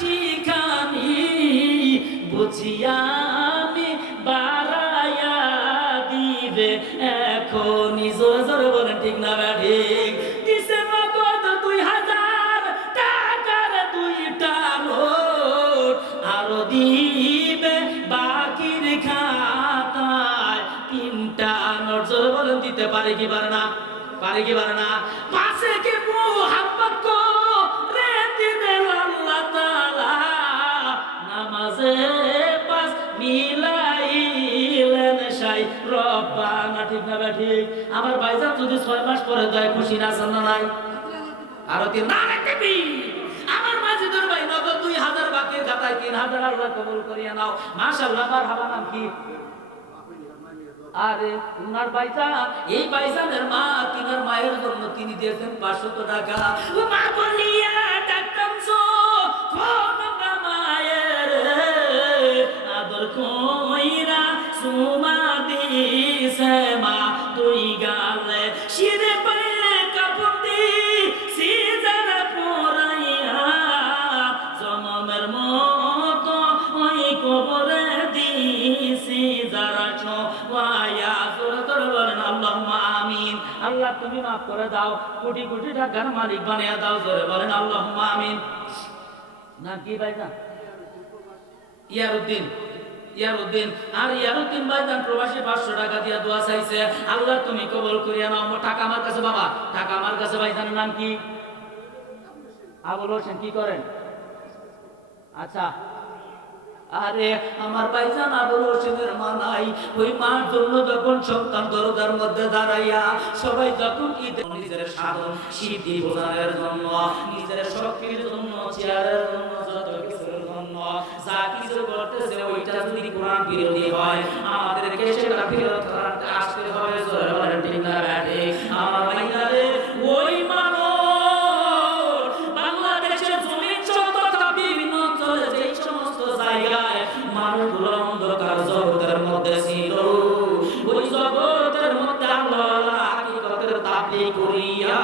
শিখানি বুঝিয়া আমি বাড়াইয়া দিবে এখনই। জোরে জোরে বলেন ঠিক না ঠিক? দিছে নগদ 2000 টাকার 2টা নোট, আরো দিবে বাকির খাতায় 3টা নোট। জোরে বলেন দিতে পারে কি পারে না? পারে কি পারে না? পাশে কি মুহাব্বত করে দিবেন আল্লাহ তাআলা, নামাজে পাঁচ মিলাইলেন সাই রব্বানা। ঠিক না ঠিক? আমার ভাইজান যদি 6 মাস পরে দেয় খুশি না আছেন না নাই? আরো 3 না দেবি। আমার মাজিদুর ভাই নগদ 2000 বাকির খাতায় 3000 আল্লাহ কবুল করিয়া নাও। মাশাআল্লাহ। মারহাবা। নাম কি? আরে উনার ভাইজান, এই ভাইজানের মা, তিনার মায়ের জন্য তিনি দিয়েছেন 500 টাকা। ও মা বলিয়া ডাকতাম জো কোন মায়ের আদর কইরা সুমা দিছে মা তুই গালে শিরে পাইলে কাপড় দি সিজারা পরাইয়া জনমের মতো ওই কবরে দিছি যারা ছোয়া। জোরে জোরে বলেন আল্লাহুম্মা আমিন। আল্লাহ তুমি মাফ করে দাও, কোটি কোটি টাকার মালিক বানিয়ে দাও। জোরে বলেন আল্লাহুম্মা আমিন। নাম কি ভাইজান? ইয়ারউদ্দিন। ইয়ারউদ্দিন। আর ইয়ারউদ্দিন ভাইজান প্রবাসী 500 টাকা দিয়া দোয়া চাইছে। আল্লাহ তুমি কবুল করিয়া নাও। টাকা আমার কাছে বাবা, টাকা আমার কাছে। ভাইজানের নাম কি? আবুল হোসেন। কি করেন? আচ্ছা। আরে আমার ভাইজান আবুল হোসেনের মা নাই। ওই মার জন্য যখন সন্তান দরজার মধ্যে দাঁড়াইয়া সবাই যখন নিজের সাধন সিদ্ধি বোঝানোর জন্য, নিজের শক্তির জন্য, চেয়ারের জন্য, যত কিছুর জন্য যা কিছু করতেছে ওইটা যদি কোরআন বিরোধী হয় আমাদেরকে সেটা ফেরত আসতে হবে। জোরে বলেন ঠিক না ঠিক? আমার ভাইজারে ওই মানুষগুলো অন্ধকার জগতের মধ্যে ছিল, ওই জগতের মধ্যে আল্লাহ হাকিকতের তাবলীগ করিয়া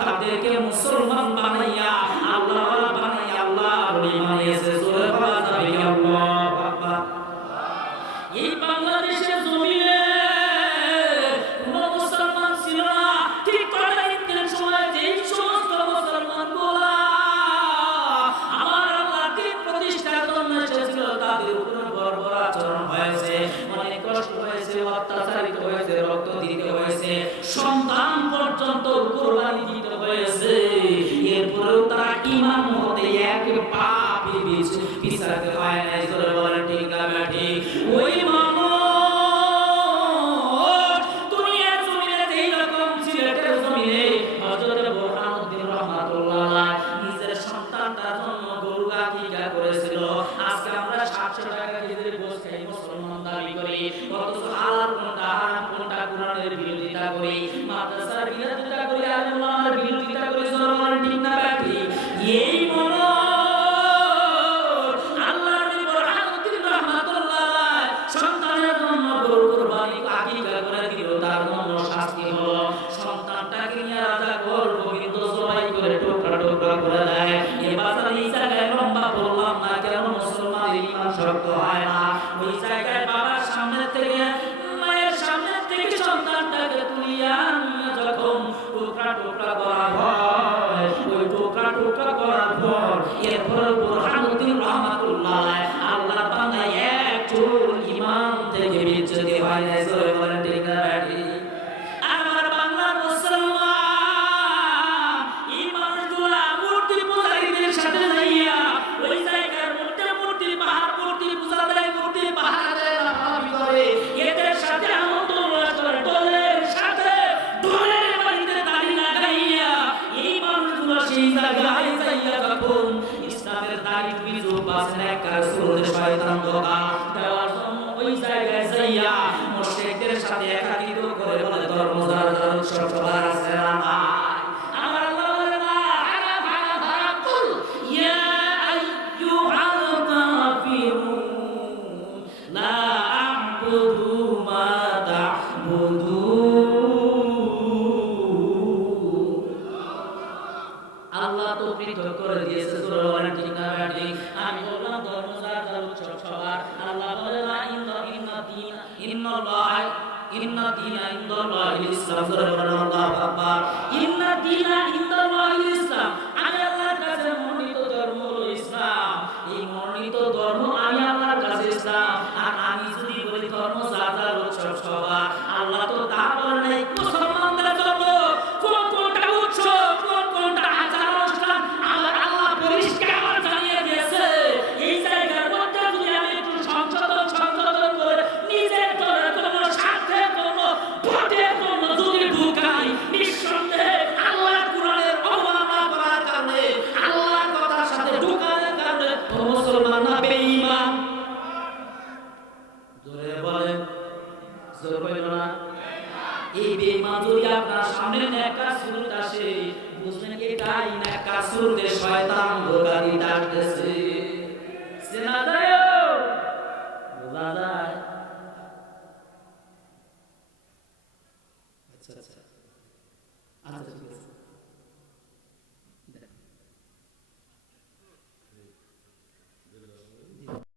তাদেরকে মুসলমান বানাইয়া আল্লাহ বানাইয়া আল্লাহ বলি বানিয়েছে। জোরে বলা যাবে আল্লাহু আকবার। এই বাংলাদেশের জমিনে কোনো মুসলমান ছিল না। ঠিক করাইতের সময় যেই সমস্ত মুসলমানগুলা আমার আল্লাহ দিন প্রতিষ্ঠার জন্য এসেছিল তাদের উপর বর্বর আচরণ হয়েছে, অনেক কষ্ট হয়েছে, অত্যাচারিত হয়েছে, রক্ত দিতে হয়েছে, সন্তান পর্যন্ত কোরবানি দিতে হয়েছে। এরপরেও তারা ইমাম হতে এক পাপি পিছাতে হয় নাই। জোরে বলেন ঠিক না ঠিক? ওই মানুষ দুনিয়ার জমিনে যেই রকম সিলেটের জমিনে হযরত বুরহানুদ্দিন রাহমাতুল্লাহ নিজের সন্তানটার জন্য গরু আকিকা করেছিল। আজকে আমরা 700 টাকা কেজির গোশত খাই, মুসলমান দাবি করি, অথচ হালাল কোনটা হারাম কোনটা কোরআনের বিরোধিতা করি, মাদ্রাসার বিরোধিতা করি, আল্লাহর বিরোধিতা করি। জোরে বলেন ঠিক না ঠিক? এই সন্তানের জন্য গরু কুরবানি আকিকা করে দিল, তার জন্য শাস্তি হলো সন্তানটাকে নিয়ে রাজা গোল গোবিন্দ জবাই করে টুকরা টুকরা করে দেয়। এই বাজারে এই জায়গায় লম্বা বললাম না কেন মুসলমানের ঈমান শক্ত হয় না। ওই জায়গায় বাবার সামনে থেকে মায়ের সামনে থেকে সন্তানটাকে তুলিয়া নিয়ে যখন টুকরা টুকরা করা হয়, ওই টুকরা টুকরা করার পর এরপর বুরহানুদ্দিন রাহমাতুল্লাহ আল্লাহ বান্দা এক চুল ঈমান থেকে বিচ্যুতি হয় না। জোরে বলেন ঠিক না ঠিক? আমার বাংলার মুসলমান এই মানুষগুলা মূর্তি পূজারীদের সাথে যাইয়া ওই জায়গার মধ্যে মূর্তি পাহাড় মূর্তি পূজা দেয়, মূর্তি পাহাড় দেয়, লাফালাফি করে, এদের সাথে আনন্দ উল্লাস করে, দলের সাথে দলের বাড়িতে দাড়ি লাগাইয়া এই মানুষগুলো সেই জায়গায় যাইয়া যখন ইসলামের দাড়ি বিজু পাশে একটা সুরতে শয়তান ধোঁকা দেওয়ার জন্য ওই জায়গায় যাইয়া মুশরিকদের সাথে একাকিত্ব করে বলে ধর্ম যার যার উৎসব সবার আছে না নাই। আমার আল্লাহ বলে না হারাম হারাম হারাম কুল ইয়া আইয়ুহাল কাফিরুন লা আ'বুদু মা তা'বুদুন। আল্লাহ তো পৃথক করে দিয়েছে। জোরে বলেন ঠিক না ইন্না দীনা ইনদাল্লাহিল ইসলাম, জোরে বলেন আল্লাহু আকবার। ইন্না দীনা ইনদাল্লাহিল ইসলাম, আমি আল্লাহর কাছে মনোনীত ধর্ম হলো ইসলাম। এই মনোনীত ধর্ম আমি আল্লাহর কাছে ইসলাম। আর আমি যদি বলি ধর্ম যার যার উৎসব সভা, আল্লাহ তো তা বলেন নাই। মুসলমানদের জন্য কোন কোনটা উৎসব, কোন কোনটা আচার অনুষ্ঠান আল্লাহ পরিষ্কার জানিয়ে দিয়েছে। এই জায়গার মধ্যে যদি আমি একটু সংশোধন করে নিজের দলের জন্য, স্বার্থের জন্য, ভোটের জন্য যদি ঢুকাই, নিঃসন্দেহে আল্লাহর কোরআনের অবমাননা করার কারণে, আল্লাহর কথার সাথে ঢুকানোর কারণে মুসলমান না বেঈমান। জোরে বলেন, জোরে বলেন না। এই বেঈমান যদি আপনার সামনে নেককার সুরত আসে, বুঝবেন এটাই নেককার সুরতে শয়তান ধোঁকারি ডাকতেছে। চেনা যায়, বোঝা যায়। আচ্ছা আচ্ছা আচ্ছা, ঠিক আছে।